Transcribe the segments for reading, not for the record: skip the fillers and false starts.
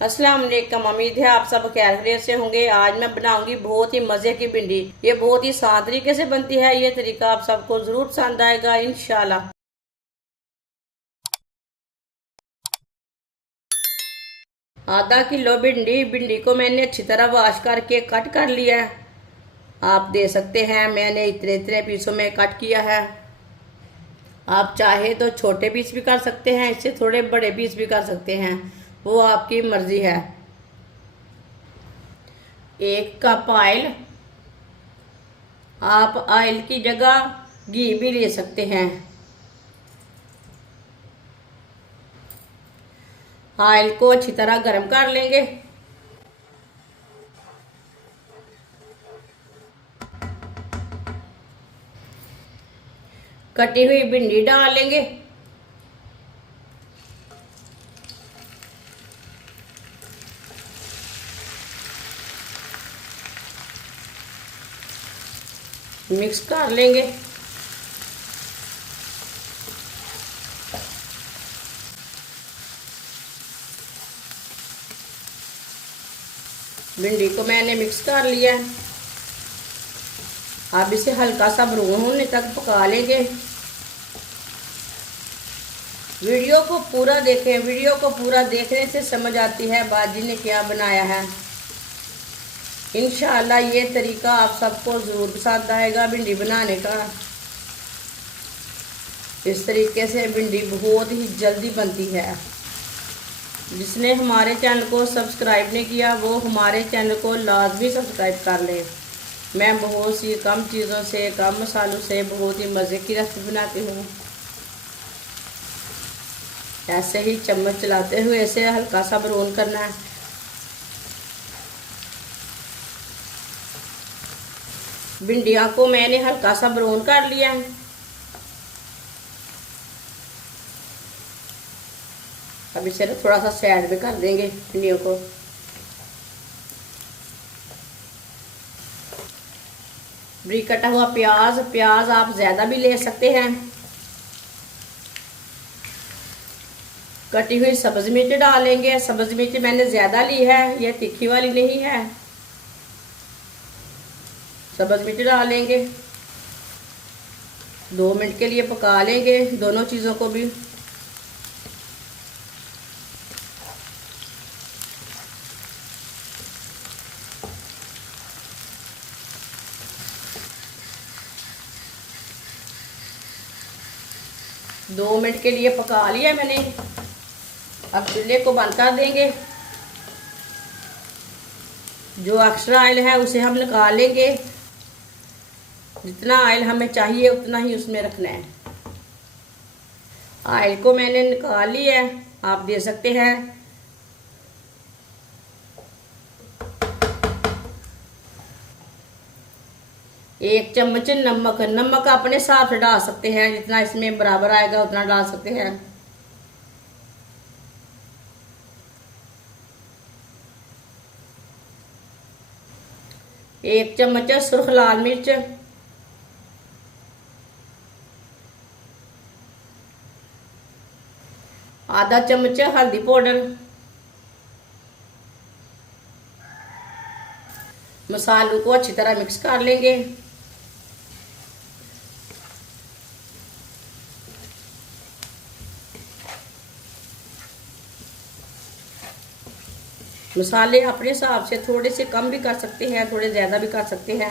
अस्सलाम वालेकुम। उम्मीद है आप सब खैरियत से होंगे। आज मैं बनाऊंगी बहुत ही मजे की भिंडी। ये बहुत ही आसान तरीके से बनती है। ये तरीका आप सबको जरूर पसंद आएगा इंशाल्लाह। आधा किलो भिंडी को मैंने अच्छी तरह वॉश करके कट कर लिया है। आप दे सकते हैं मैंने इतने इतने पीसों में कट किया है। आप चाहे तो छोटे पीस भी कर सकते हैं, इससे थोड़े बड़े पीस भी कर सकते हैं, वो आपकी मर्जी है। 1 कप ऑयल, आप ऑयल की जगह घी भी ले सकते हैं। ऑयल को अच्छी तरह गर्म कर लेंगे। कटी हुई भिंडी डाल लेंगे। मिक्स कर लेंगे। भिंडी को मैंने मिक्स कर लिया है। अब इसे हल्का सा ब्राउन होने तक पका लेंगे। वीडियो को पूरा देखें। वीडियो को पूरा देखने से समझ आती है बाजी ने क्या बनाया है। इंशाल्लाह ये तरीका आप सबको ज़रूर पसंद आएगा भिंडी बनाने का। इस तरीके से भिंडी बहुत ही जल्दी बनती है। जिसने हमारे चैनल को सब्सक्राइब नहीं किया वो हमारे चैनल को लाजमी सब्सक्राइब कर ले। मैं बहुत सी कम चीज़ों से, कम मसालों से बहुत ही मज़े की रेसिपी बनाती हूँ। ऐसे ही चम्मच चलाते हुए इसे हल्का सा ब्राउन करना है। भिंडियों को मैंने हल्का सा ब्राउन कर लिया है। अब इसे थोड़ा सा साइड में कर देंगे भिंडियों को। बारीक कटा हुआ प्याज आप ज्यादा भी ले सकते हैं। कटी हुई सब्ज मिर्च डालेंगे। सब्ज मिर्च मैंने ज्यादा ली है, यह तीखी वाली नहीं है। सब्ज मिर्च डालेंगे। 2 मिनट के लिए पका लेंगे दोनों चीज़ों को भी। दो मिनट के लिए पका लिया मैंने। अब चूल्हे को बंद कर देंगे। जो एक्स्ट्रा ऑयल है उसे हम निकाल लेंगे। जितना ऑयल हमें चाहिए उतना ही उसमें रखना है। ऑयल को मैंने निकाल लिया है, आप दे सकते हैं। एक चम्मच नमक अपने हिसाब से डाल सकते हैं, जितना इसमें बराबर आएगा उतना डाल सकते हैं। एक चम्मच सुर्ख लाल मिर्च, आधा चम्मच हल्दी पाउडर। मसालों को अच्छी तरह मिक्स कर लेंगे। मसाले अपने हिसाब से थोड़े से कम भी कर सकते हैं, थोड़े ज़्यादा भी कर सकते हैं।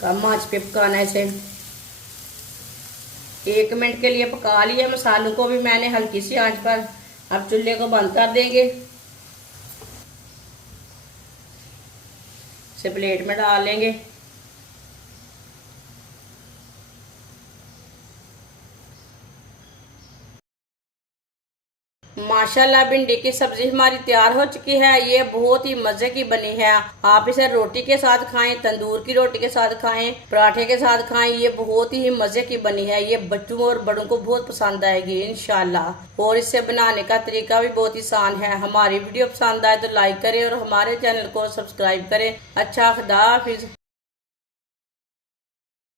कम आंच पे पकाना है इसे। 1 मिनट के लिए पका लिया मसालों को भी मैंने हल्की सी आंच पर। अब चूल्हे को बंद कर देंगे। इसे प्लेट में डाल लेंगे। माशाल्लाह भिंडी की सब्जी हमारी तैयार हो चुकी है। ये बहुत ही मजे की बनी है। आप इसे रोटी के साथ खाएं, तंदूर की रोटी के साथ खाएं, पराठे के साथ खाएं। ये बहुत ही मजे की बनी है। ये बच्चों और बड़ों को बहुत पसंद आएगी इंशाल्लाह। और इसे बनाने का तरीका भी बहुत ही आसान है। हमारी वीडियो पसंद आए तो लाइक करें और हमारे चैनल को सब्सक्राइब करें। अच्छा, खुदा हाफिज।